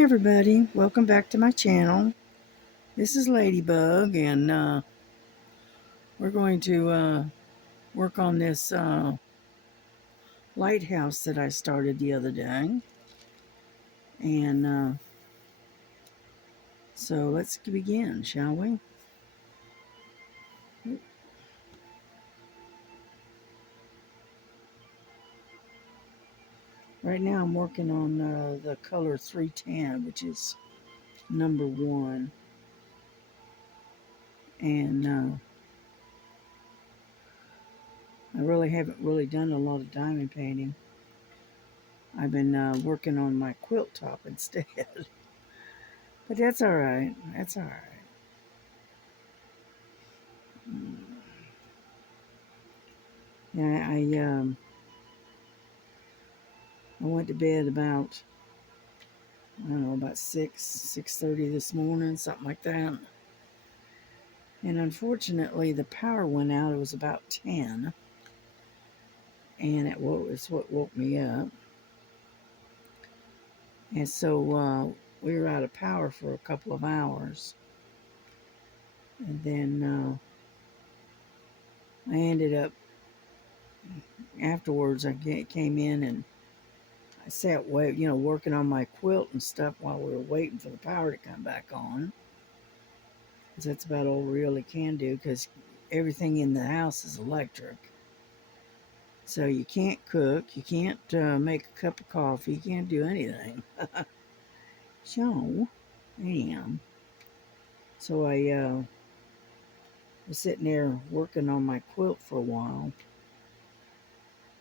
Hi everybody, welcome back to my channel. This is Ladybug and we're going to work on this lighthouse that I started the other day. And so let's begin, shall we? Right now I'm working on the color 310, which is number 1. And I really haven't done a lot of diamond painting. I've been working on my quilt top instead. But that's alright, that's alright. Yeah, I went to bed about, I don't know, about 6:30 this morning, something like that. And unfortunately, the power went out. It was about 10, and it's what woke me up. And so we were out of power for a couple of hours. And then I ended up, afterwards, I came in and I sat, working on my quilt and stuff while we were waiting for the power to come back on. Because that's about all we really can do, because everything in the house is electric. So you can't cook, you can't make a cup of coffee, you can't do anything. So, damn. So I was sitting there working on my quilt for a while.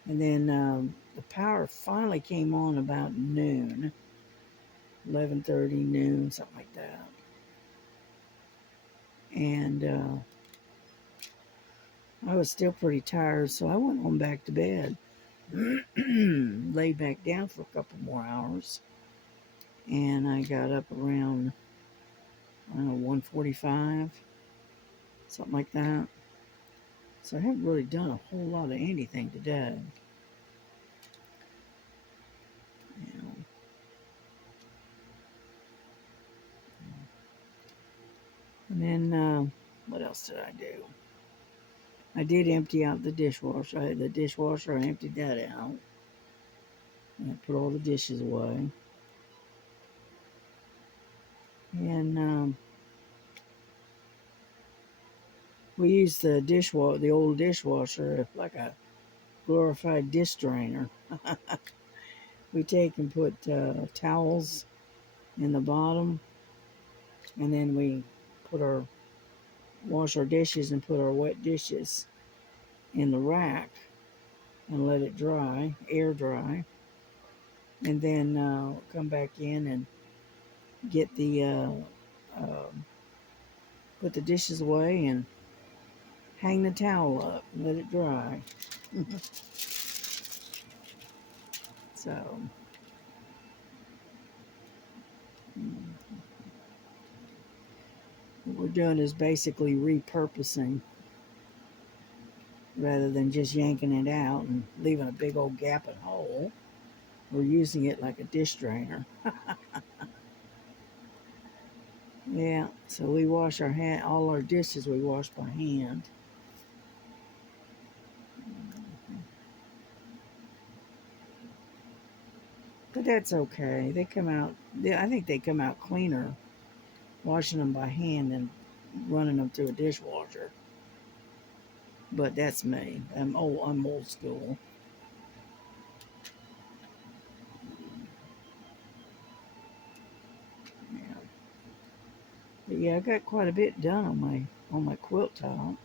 And then the power finally came on about noon. 11:30, noon, something like that. And I was still pretty tired, so I went on back to bed. Laid back down for a couple more hours. And I got up around, I don't know, 1:45, something like that. So I haven't really done a whole lot of anything today. You know. And then what else did I do? I did empty out the dishwasher. I had the dishwasher. I emptied that out. And I put all the dishes away. And we used the old dishwasher, like a glorified dish drainer. We take and put towels in the bottom, and then we wash our dishes and put our wet dishes in the rack and let it dry, air dry, and then come back in and get put the dishes away and hang the towel up and let it dry. So what we're doing is basically repurposing rather than just yanking it out and leaving a big old gaping hole. We're using it like a dish drainer. Yeah, so we wash all our dishes we wash by hand. But that's okay. I think they come out cleaner washing them by hand than running them through a dishwasher. But that's me. I'm old school. Yeah. But yeah, I got quite a bit done on my quilt top.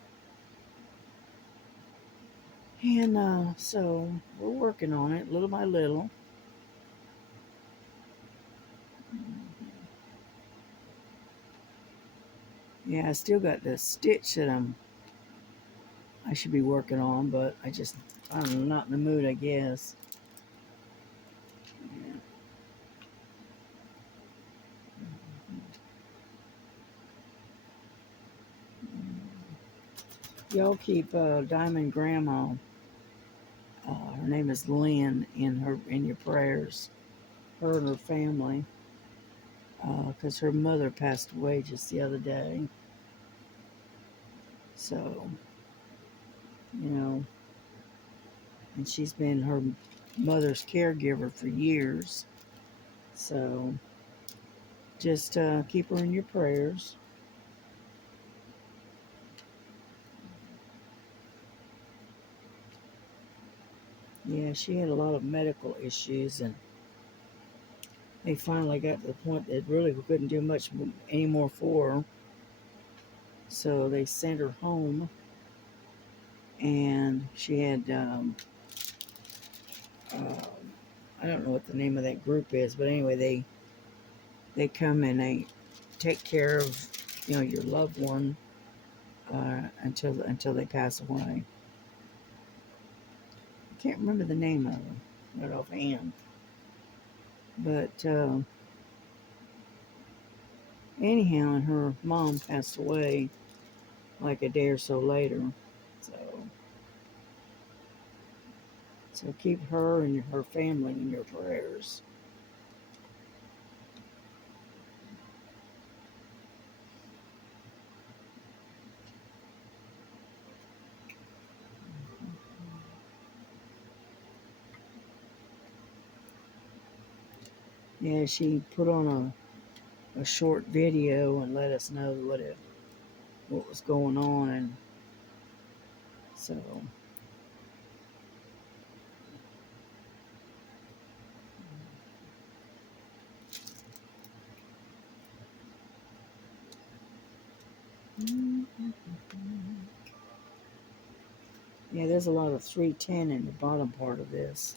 And so we're working on it little by little. Yeah, I still got the stitch that I should be working on, but I'm not in the mood, I guess. Y'all keep Diamond Grandma. Her name is Lynn in your prayers. Her and her family. because her mother passed away just the other day. So, you know, and she's been her mother's caregiver for years. So, just keep her in your prayers. Yeah, she had a lot of medical issues, and they finally got to the point that really we couldn't do much anymore for her. So they sent her home, and she had uh, I don't know what the name of that group is, but anyway, they come and they take care of your loved one until they pass away. I can't remember the name of them right offhand, but anyhow, and her mom passed away like a day or so later. So so keep her and her family in your prayers. Yeah, she put on a short video and let us know what was going on, and so yeah, there's a lot of 310 in the bottom part of this,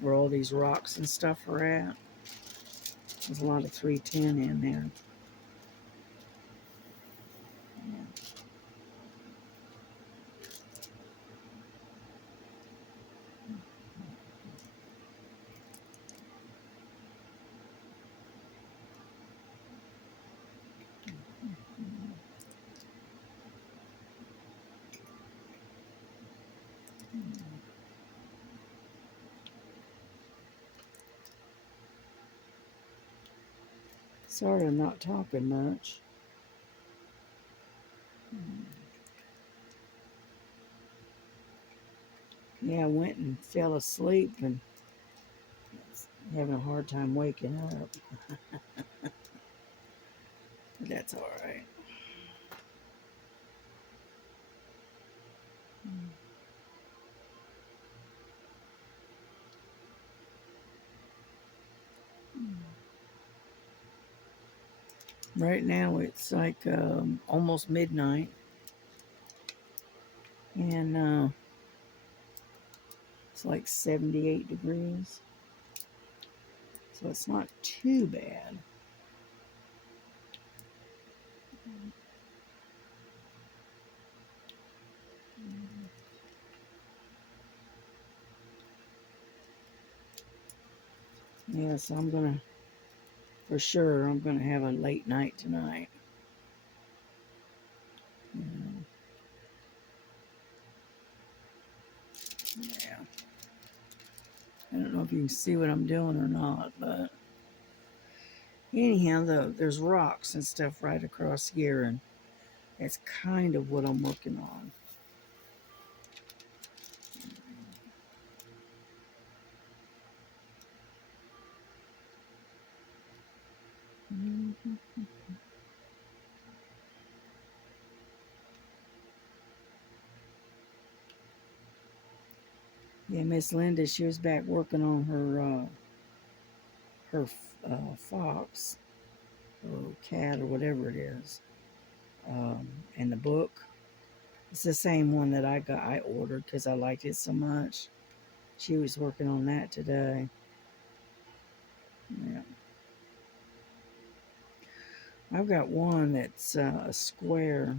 where all these rocks and stuff are at. There's a lot of 310 in there. Yeah. Sorry I'm not talking much. Yeah, I went and fell asleep and having a hard time waking up. But that's all right. Right now it's like almost midnight, and it's like 78 degrees, so it's not too bad. Yeah, so for sure, I'm gonna have a late night tonight. Yeah, yeah. I don't know if you can see what I'm doing or not, but anyhow, there's rocks and stuff right across here, and that's kind of what I'm working on. Mm-hmm. Yeah, Miss Linda, she was back working on fox or cat or whatever it is, and the book. It's the same one that I ordered because I liked it so much. She was working on that today. Yeah, I've got one that's a square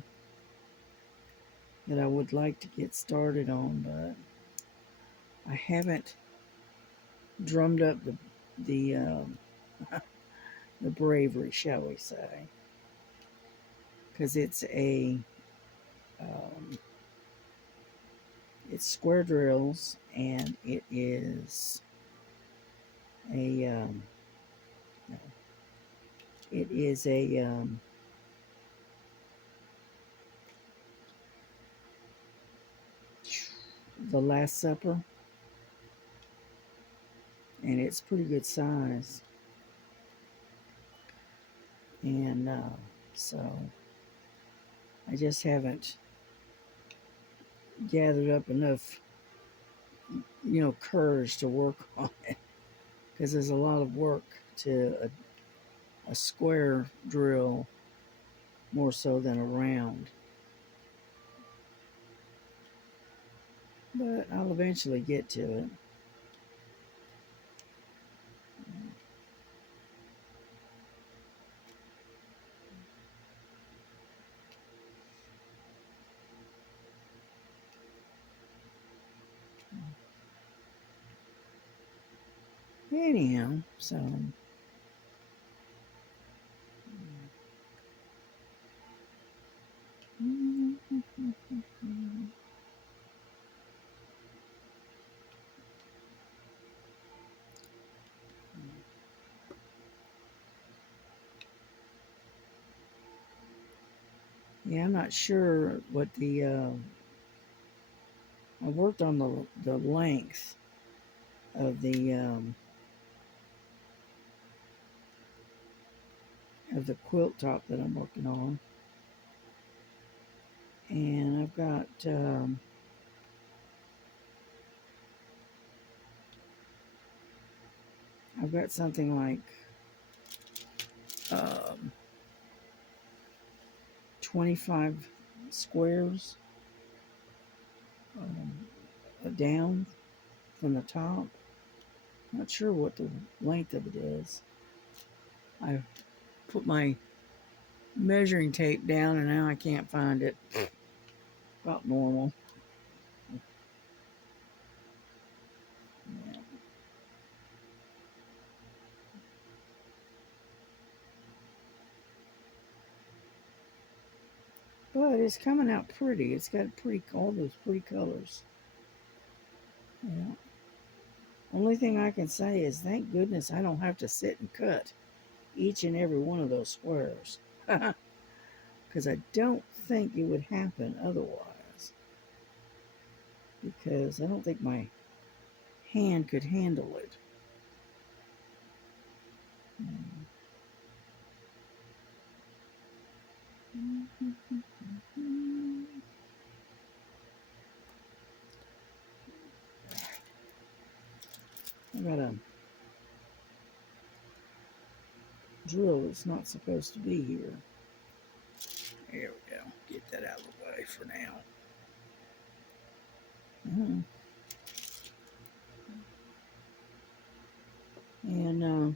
that I would like to get started on, but I haven't drummed up the the bravery, shall we say, because um, it's square drills, and it is a It is a The Last Supper, and it's pretty good size. And so I just haven't gathered up enough, courage to work on it because there's a lot of work to a square drill more so than a round. But I'll eventually get to it. Anyhow, so yeah, I'm not sure what I worked on the length of the quilt top that I'm working on, and I've got something like um, 25 squares down from the top. Not sure what the length of it is. I put my measuring tape down and now I can't find it. About normal. Yeah. But it's coming out pretty. It's got all those pretty colors. Yeah. Only thing I can say is thank goodness I don't have to sit and cut each and every one of those squares. Because I don't think it would happen otherwise. Because I don't think my hand could handle it. I got a drill that's not supposed to be here. There we go. Get that out of the way for now. And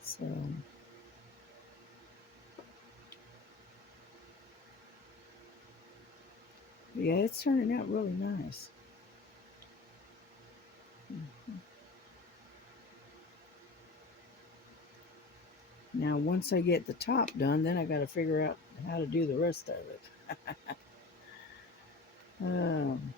so yeah, it's turning out really nice. Now, once I get the top done, then I got to figure out how to do the rest of it. um,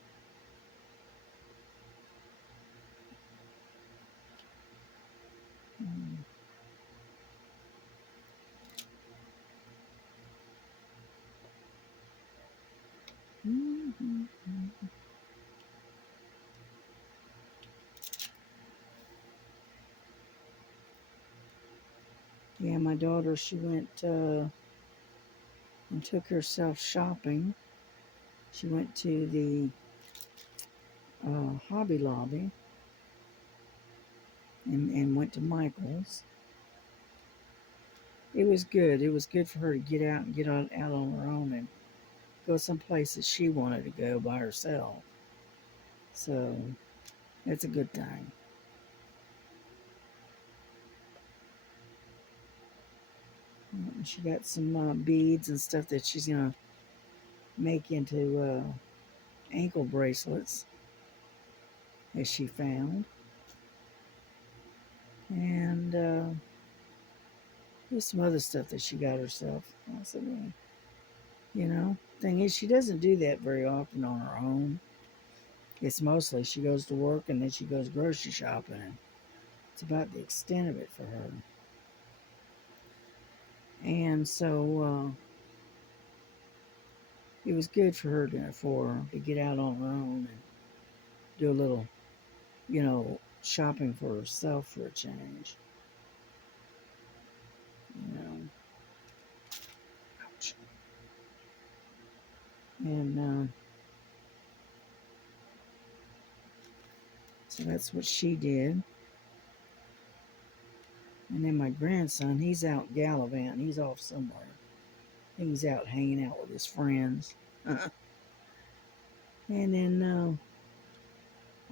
yeah, my daughter, she went and took herself shopping. She went to the Hobby Lobby and went to Michael's. It was good. It was good for her to get out and get out on her own and go some places she wanted to go by herself. So that's a good thing. She got some beads and stuff that she's gonna make into ankle bracelets that she found, and there's some other stuff that she got herself. I said, well, thing is, she doesn't do that very often on her own. It's mostly she goes to work and then she goes grocery shopping. And it's about the extent of it for her. And so it was good for her to get out on her own and do a little, shopping for herself for a change. You know, ouch. And so that's what she did. And then my grandson, he's out gallivanting. He's off somewhere. I think he's out hanging out with his friends. And then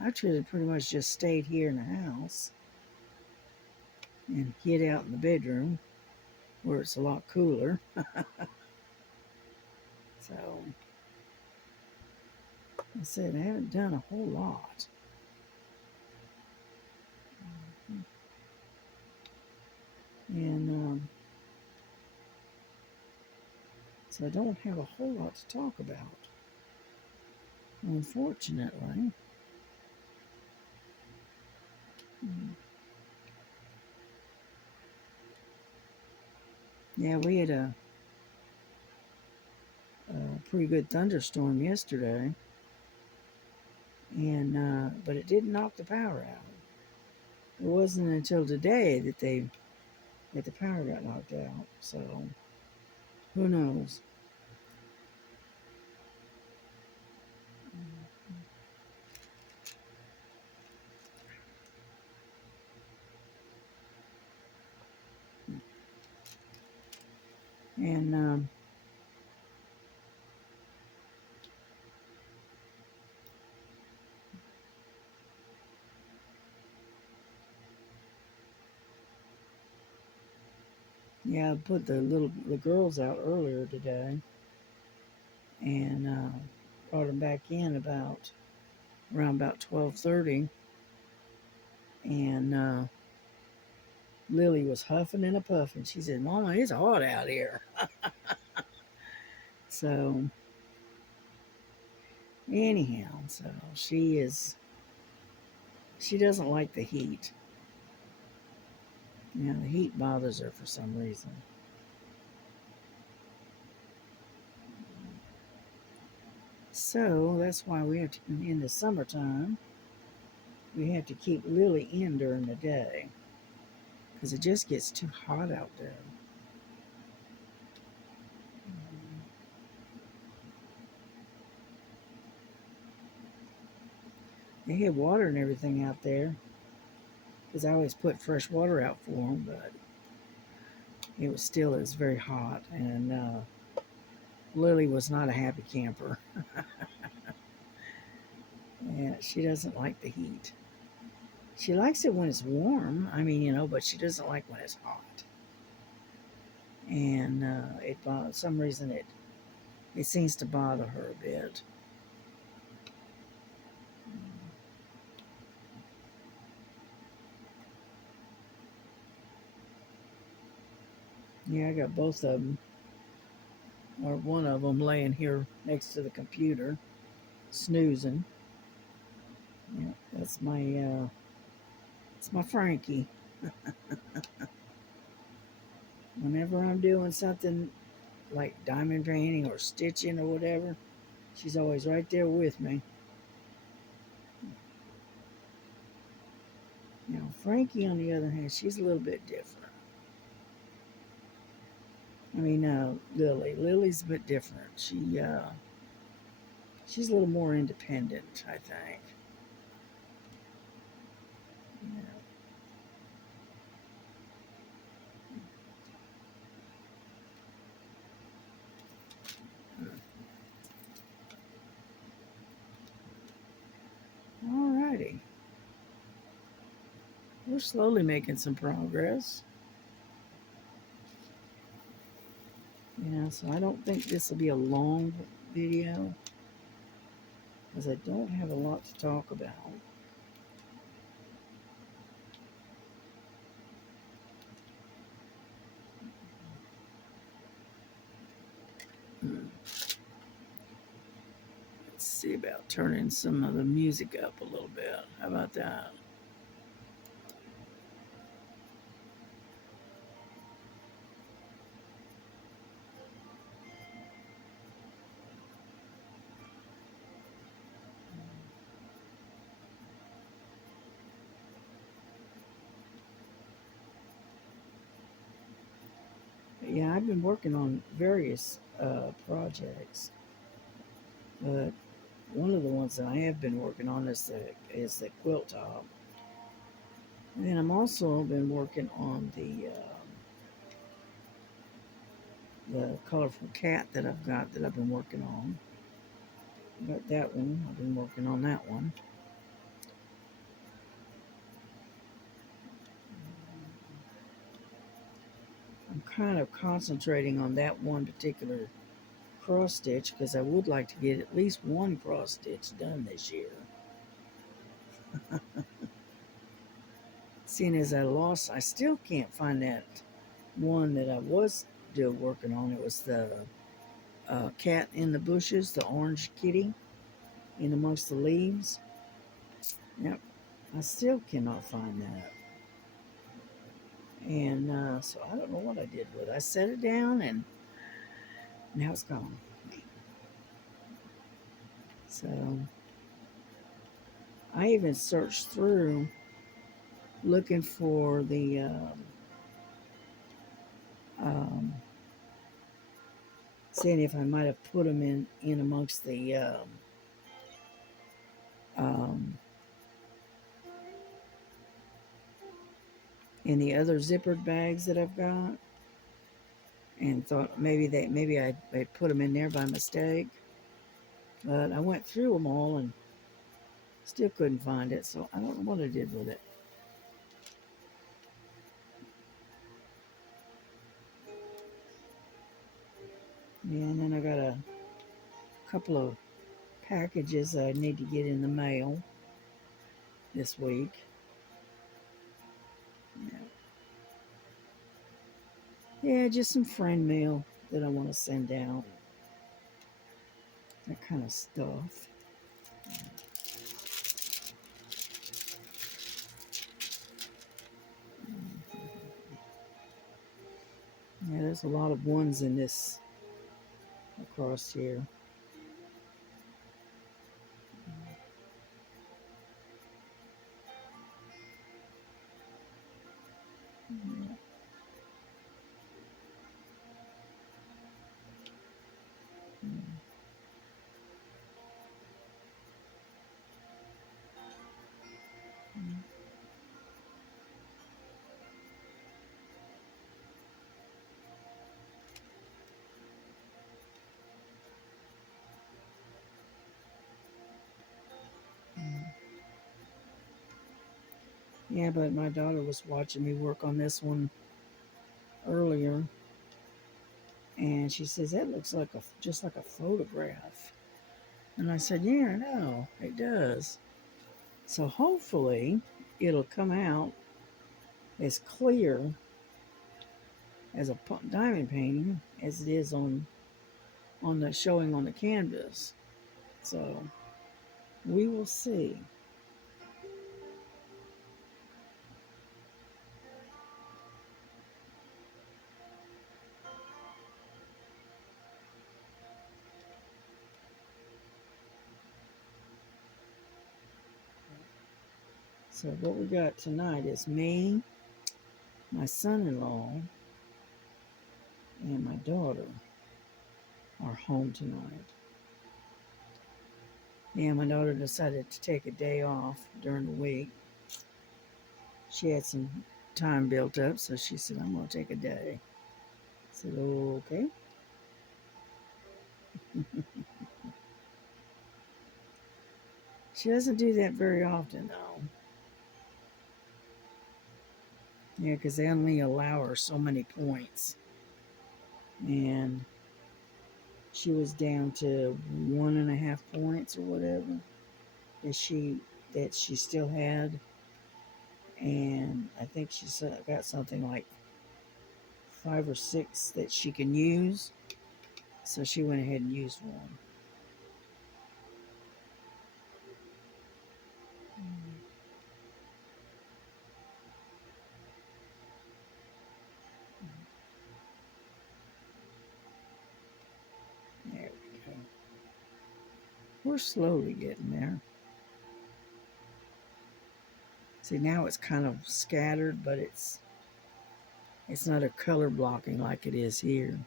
I pretty much just stayed here in the house and hid out in the bedroom where it's a lot cooler. So I said I haven't done a whole lot. And so I don't have a whole lot to talk about, unfortunately. Yeah, we had a pretty good thunderstorm yesterday, and but it didn't knock the power out. It wasn't until today that the power got knocked out. So who knows? And yeah, I put the girls out earlier today, and brought them back in around about 12:30, and Lily was huffing and a puffing. She said, "Mama, it's hot out here." So anyhow, so she doesn't like the heat. The heat bothers her for some reason. So that's why we have to, in the summertime, we have to keep Lily in during the day because it just gets too hot out there. They had water and everything out there because I always put fresh water out for them, but it was very hot, and Lily was not a happy camper. Yeah, she doesn't like the heat. She likes it when it's warm. I mean, but she doesn't like when it's hot. And for some reason it seems to bother her a bit. Yeah, I got both of them, or one of them, laying here next to the computer, snoozing. Yeah, it's my Frankie. Whenever I'm doing something like diamond painting or stitching or whatever, she's always right there with me. Now, Frankie, on the other hand, she's a little bit different. I mean, Lily. Lily's a bit different. She's a little more independent, I think. Alrighty. We're slowly making some progress. So I don't think this will be a long video because I don't have a lot to talk about. Let's See about turning some of the music up a little bit. How about that? Yeah, I've been working on various projects, but one of the ones that I have been working on is the quilt top, and then I'm also been working on the colorful cat that I've got that I've been working on. Got that one. I've been working on that one. I'm kind of concentrating on that one particular cross stitch because I would like to get at least one cross stitch done this year. Seeing as I still can't find that one that I was still working on. It was the cat in the bushes, the orange kitty in amongst the leaves. Yep, I still cannot find that. And so I don't know what I did with it. I set it down and now it's gone. So I even searched through looking for the um, seeing if I might have put them in amongst the um, in the other zippered bags that I've got, and thought maybe I put them in there by mistake. But I went through them all and still couldn't find it, so I don't know what I did with it. Yeah, and then I got a couple of packages I need to get in the mail this week. Yeah, yeah, just some friend mail that I want to send out. That kind of stuff. Yeah, there's a lot of ones in this across here. Yeah. Yeah, but my daughter was watching me work on this one earlier, and she says that looks like just like a photograph. And I said, yeah, I know it does. So hopefully it'll come out as clear as a diamond painting as it is on the showing on the canvas. So we will see. So what we got tonight is me, my son-in-law, and my daughter are home tonight. Yeah, my daughter decided to take a day off during the week. She had some time built up, so she said, I'm going to take a day. I said, oh, okay. She doesn't do that very often, though. Yeah, because they only allow her so many points. And she was down to 1.5 points or whatever that she still had. And I think she got something like 5 or 6 that she can use. So she went ahead and used one. we're slowly getting there. See, now it's kind of scattered, but it's not a color blocking like it is here.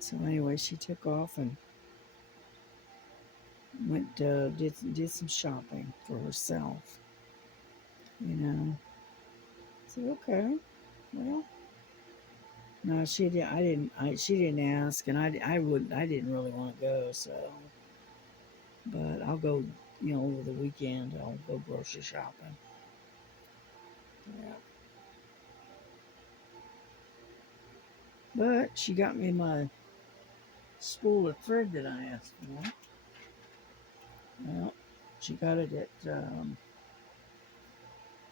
So anyway, she took off and went did some shopping for herself. You know, I said okay. Well, no, she did. I didn't. She didn't ask, and I wouldn't. I didn't really want to go. So, but I'll go. You know, over the weekend, I'll go grocery shopping. Yeah. But she got me my spool of thread that I asked for. Well, she got it at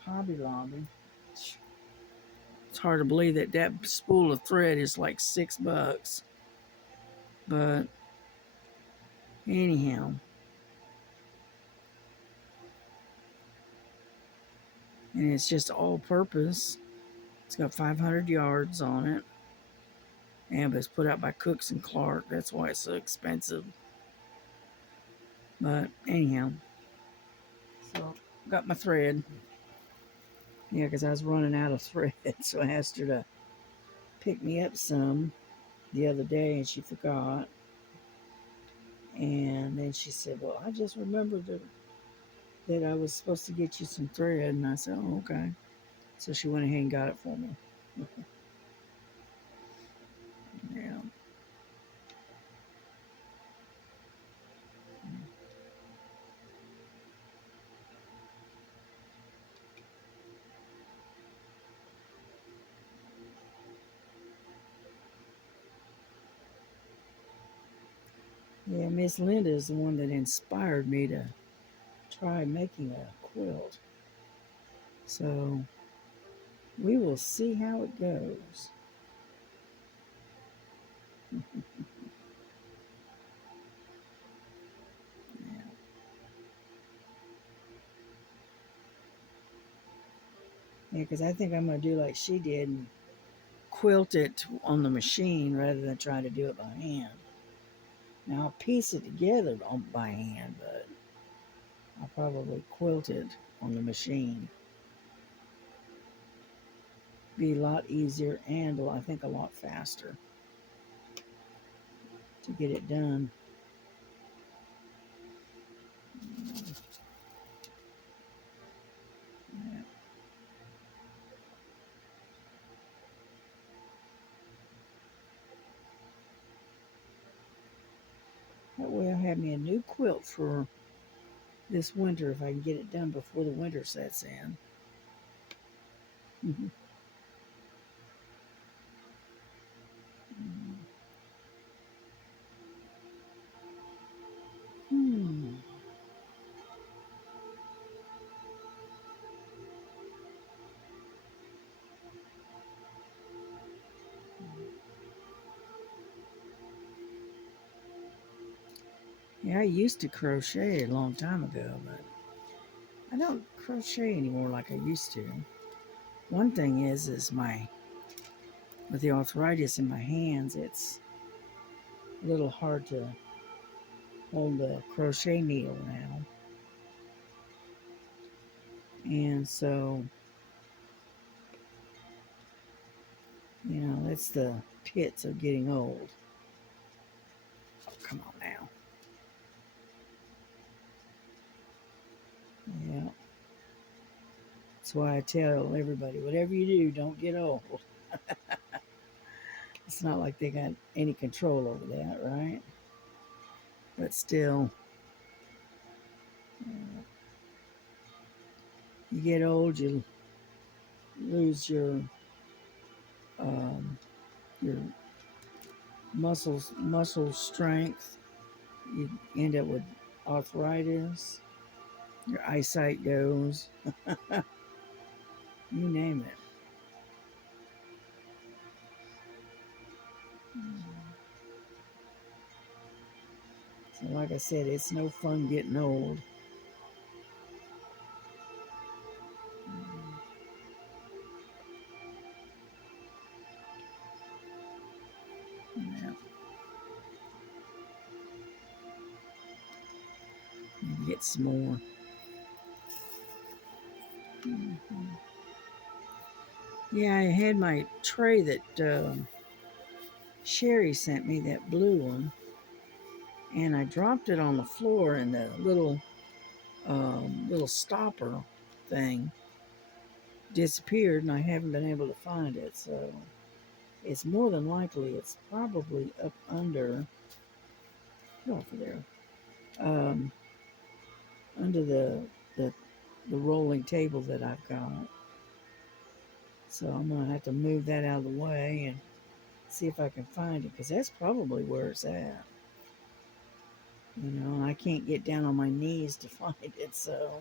Hobby Lobby. It's hard to believe that that spool of thread is like $6. But anyhow, and it's just all purpose. It's got 500 yards on it. And it's put out by Cooks and Clark. That's why it's so expensive. But anyhow, so got my thread. Yeah, because I was running out of thread. So I asked her to pick me up some the other day and she forgot. And then she said, well, I just remembered that I was supposed to get you some thread. And I said, oh, okay. So she went ahead and got it for me. Yeah. Yeah, Miss Linda is the one that inspired me to try making a quilt. So we will see how it goes. Yeah, because I think I'm going to do like she did and quilt it on the machine rather than try to do it by hand. Now I'll piece it together by hand, but I'll probably quilt it on the machine. Be a lot easier and I think a lot faster to get it done. Yeah. That way I'll have me a new quilt for this winter if I can get it done before the winter sets in. Hmm. Yeah, I used to crochet a long time ago, but I don't crochet anymore like I used to. One thing is my with the arthritis in my hands, it's a little hard to hold the crochet needle now. And so, you know, that's the pits of getting old. Oh, come on now. Yeah. That's why I tell everybody, whatever you do, don't get old. It's not like they got any control over that, right? But still, you get old, you lose um, your muscle strength. You end up with arthritis. Your eyesight goes. You name it. So like I said, it's no fun getting old. Yeah. Maybe get some more. Mhm. Yeah, I had my tray that Sherry sent me, that blue one, and I dropped it on the floor, and the little stopper thing disappeared, and I haven't been able to find it. So it's more than likely it's probably up under, over there, um, under the the rolling table that I've got. So I'm gonna have to move that out of the way and see if I can find it, because that's probably where it's at. You know, and I can't get down on my knees to find it. So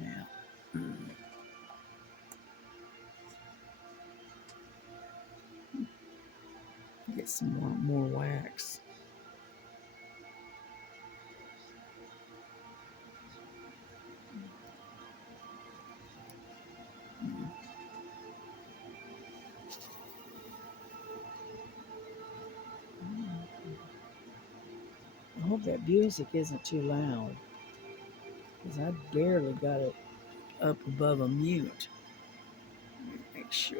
yeah, get some more wax. I hope that music isn't too loud, because I barely got it up above a mute. Make sure.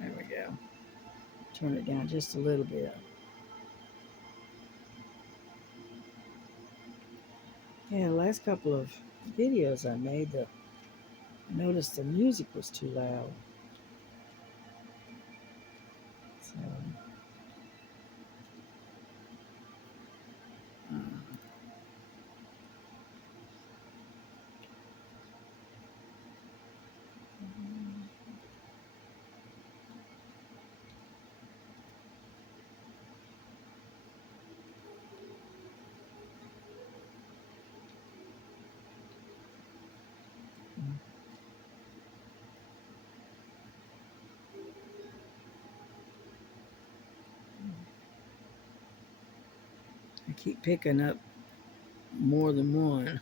There we go. Turn it down just a little bit. Yeah, the last couple of videos I made, I noticed the music was too loud. So, uh, I keep picking up more than one.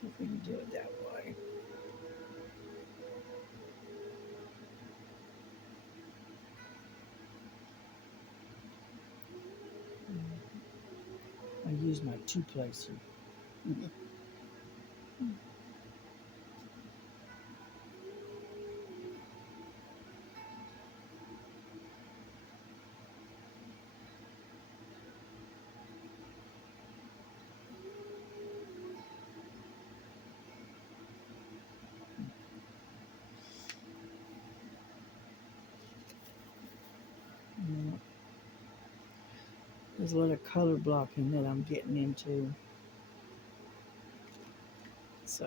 See if we can do it that way. I use my two placer. There's a lot of color blocking that I'm getting into. So,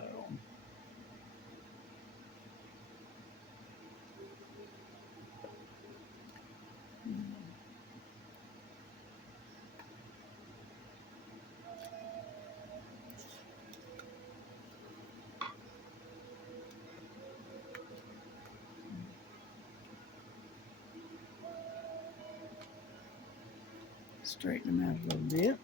straighten them out a little bit.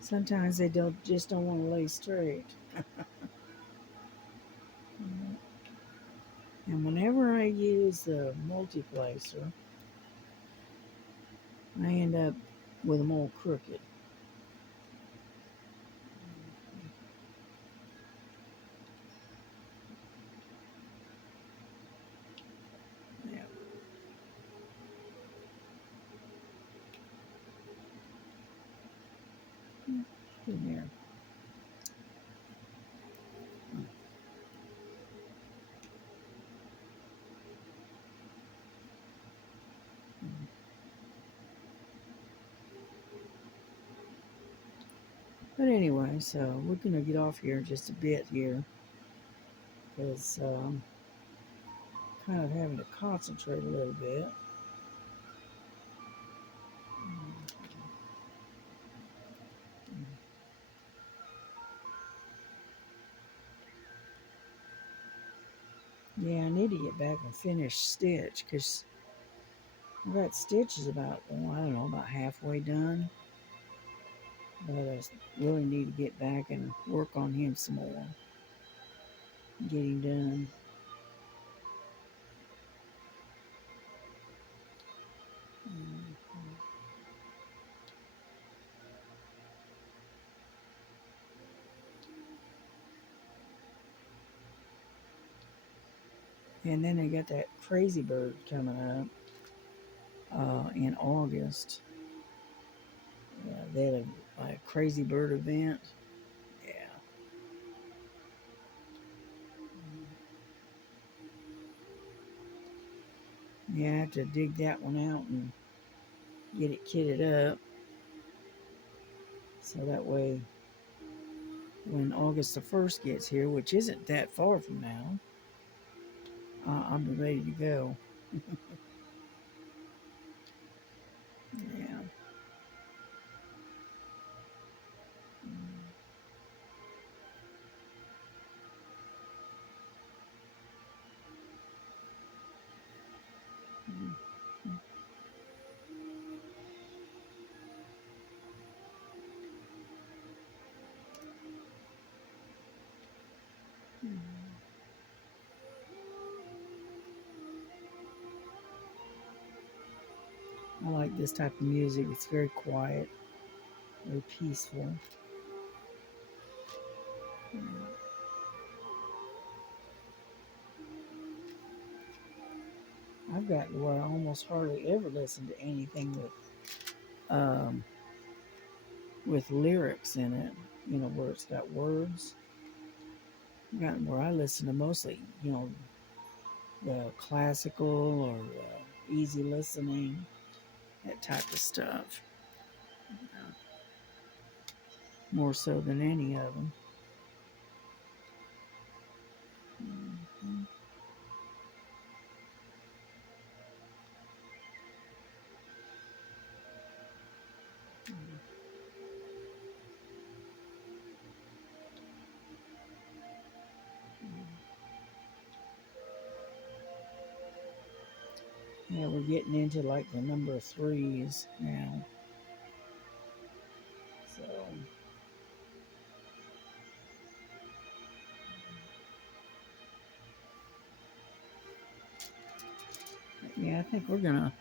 Sometimes they don't want to lay straight. And whenever I use the multi-placer, I end up with them all crooked. In there. But anyway, so we're gonna get off here just a bit here because kind of having to concentrate a little bit. Yeah, I need to get back and finish Stitch because that Stitch is about, oh, I don't know, about halfway done. But I really need to get back and work on him some more. Get him done. And then they got that Crazy Bird coming up in August. Yeah, they had a Crazy Bird event. Yeah. Yeah, I have to dig that one out and get it kitted up. So that way, when August the 1st gets here, which isn't that far from now, I'll be ready to go. Yeah. I like this type of music. It's very quiet, very peaceful. I've gotten where I almost hardly ever listen to anything um, with lyrics in it. You know, where it's got words. I've gotten where I listen to mostly, you know, the classical or easy listening, that type of stuff, more so than any of them. Mhm. Yeah, we're getting into like the number of threes now. So, yeah, I think we're gonna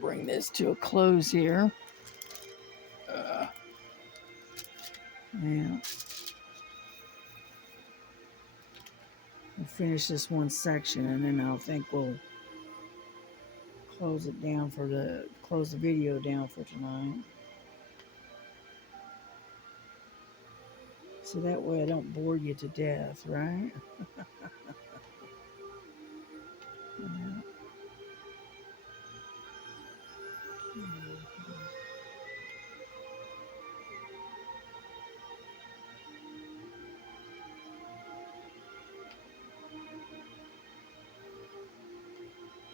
bring this to a close here. Uh, yeah, we'll finish this one section, and then I think we'll close the video down for tonight. So that way I don't bore you to death, right? Yeah.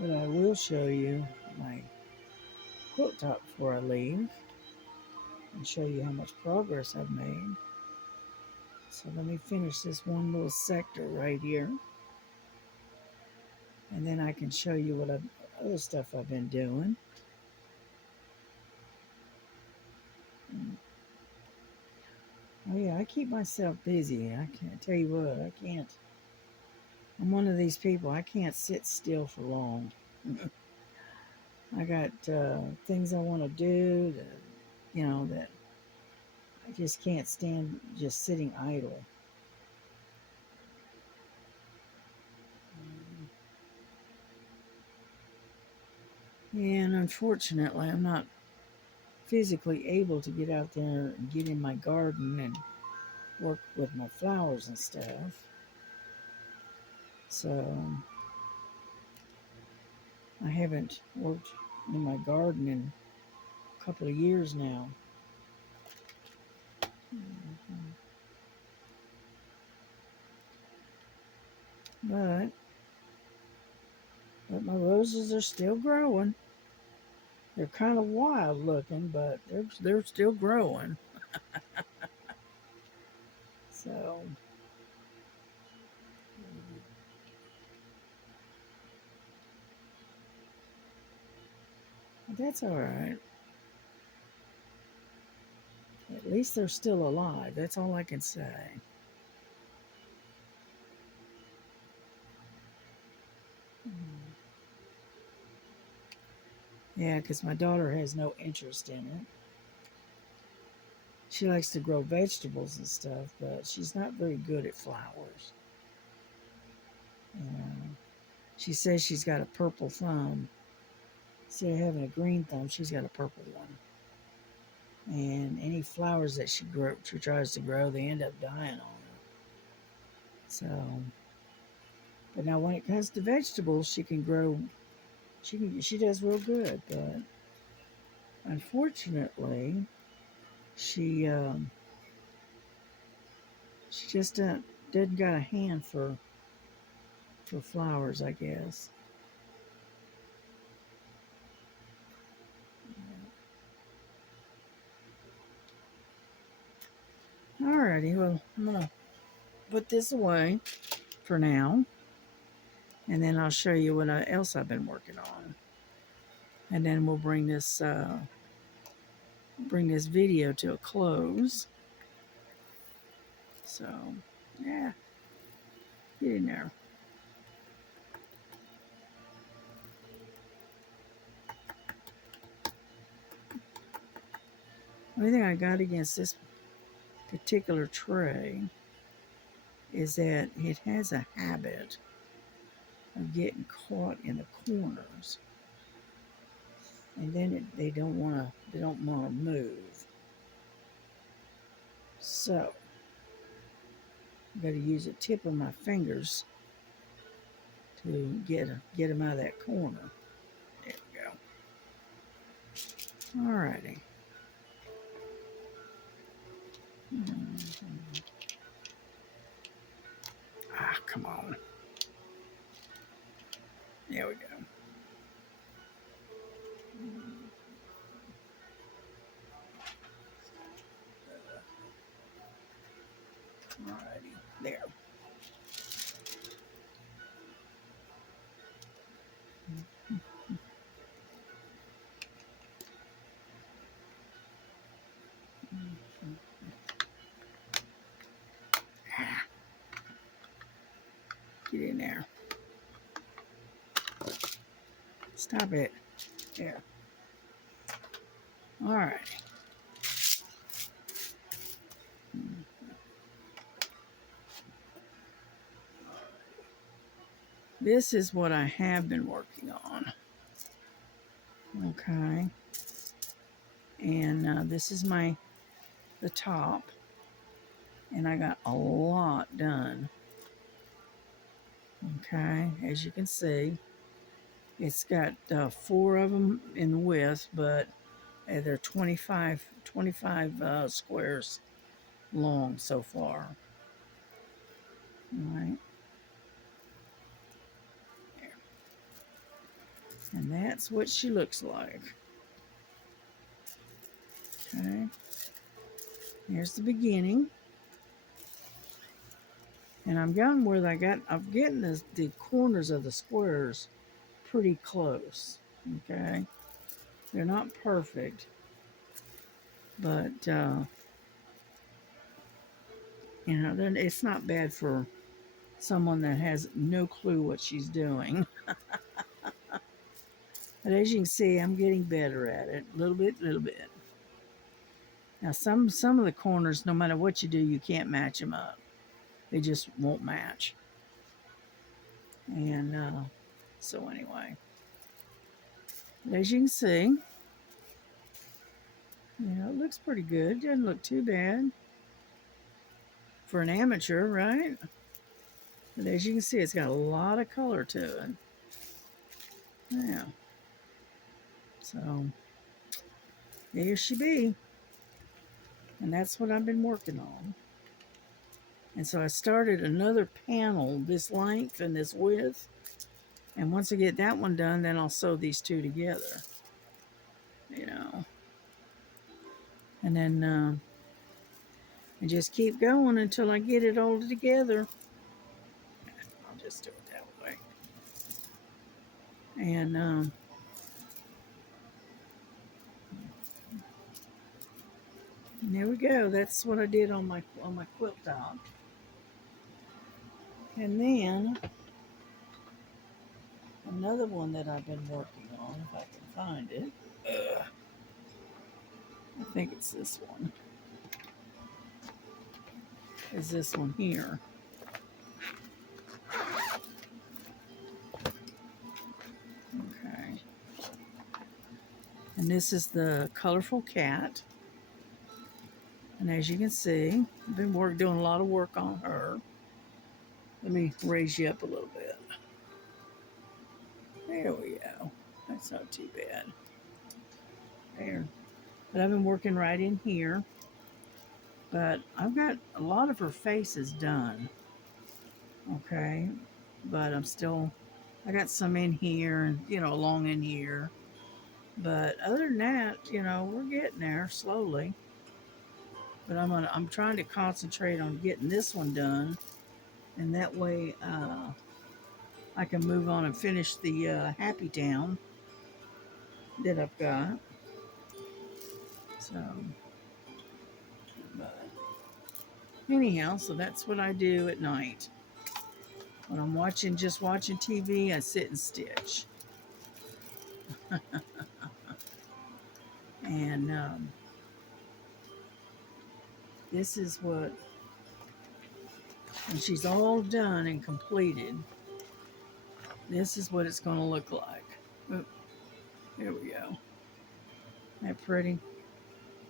But I will show you my quilt top before I leave and show you how much progress I've made. So let me finish this one little sector right here, and then I can show you other stuff I've been doing. Oh yeah, I keep myself busy. I can't tell you what, I can't. I'm one of these people. I can't sit still for long. I got things I want to do that, that I just can't stand just sitting idle. Yeah, and unfortunately, I'm not physically able to get out there and get in my garden and work with my flowers and stuff. So I haven't worked in my garden in a couple of years now. Mhm. But my roses are still growing. They're kind of wild looking, but they're still growing. So that's all right. At least they're still alive. That's all I can say. Mhm. Yeah, because my daughter has no interest in it. She likes to grow vegetables and stuff, but she's not very good at flowers. You know, she says she's got a purple thumb. Instead of having a green thumb, she's got a purple one. And any flowers that she tries to grow, they end up dying on her. So, but now when it comes to vegetables, she can grow. She does real good, but unfortunately, she she just doesn't got a hand for flowers, I guess. Alrighty, well, I'm gonna put this away for now, and then I'll show you what else I've been working on, and then we'll bring this video to a close. So, yeah, get in there. The only thing I got against this particular tray is that it has a habit of getting caught in the corners, and then they don't want to move. So I got to use the tip of my fingers to get them out of that corner. There we go. Alrighty. Mhm. Ah, come on. There we go. Alrighty. There. Ah, get in there. Stop it. There. Alright. This is what I have been working on. Okay. And this is the top. And I got a lot done. Okay. As you can see, it's got 4 of them in the width, but they're 25 squares long so far. All right. There. And that's what she looks like. Okay. Here's the beginning. And I'm getting where I'm getting the corners of the squares pretty close. Okay. They're not perfect, but it's not bad for someone that has no clue what she's doing. But as you can see, I'm getting better at it, little bit, little bit. Now, some of the corners, no matter what you do, you can't match them up. They just won't match. And so anyway, as you can see, Yeah, it looks pretty good. Doesn't look too bad for an amateur, right? But as you can see, it's got a lot of color to it. Yeah. So there she be. And that's what I've been working on. And so I started another panel this length and this width. And once I get that one done, then I'll sew these two together. You know. And then I just keep going until I get it all together. I'll just do it that way. And there we go. That's what I did on my quilt top. And then another one that I've been working on, if I can find it. I think it's this one. Is this one here? Okay. And this is the colorful cat. And as you can see, I've been doing a lot of work on her. Let me raise you up a little bit. There we go. That's not too bad. There. But I've been working right in here. But I've got a lot of her faces done. Okay. But I got some in here and, along in here. But other than that, we're getting there slowly. But I'm trying to concentrate on getting this one done. And that way, I can move on and finish the Happy Town that I've got. So, but anyhow, so that's what I do at night. When I'm just watching TV, I sit and stitch. And this is when she's all done and completed, this is what it's going to look like. Oop, there we go. Isn't that pretty?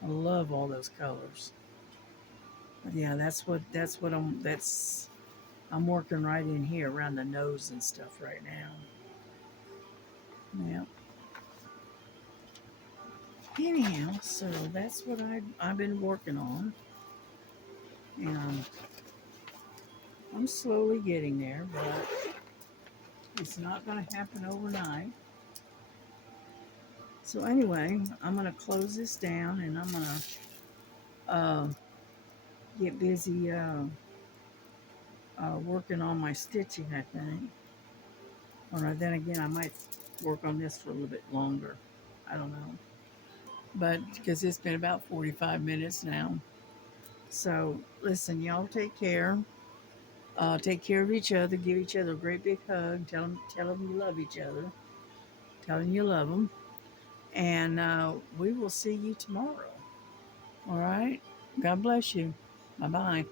I love all those colors. But yeah, I'm working right in here around the nose and stuff right now. Yeah. Anyhow, so that's what I've been working on. And I'm slowly getting there, but it's not going to happen overnight. So anyway, I'm going to close this down and I'm going to get busy working on my stitching, I think. Or then again, I might work on this for a little bit longer. I don't know. But because it's been about 45 minutes now. So listen, y'all take care. Take care of each other. Give each other a great big hug. Tell them you love each other. Tell them you love them. And we will see you tomorrow. All right? God bless you. Bye-bye.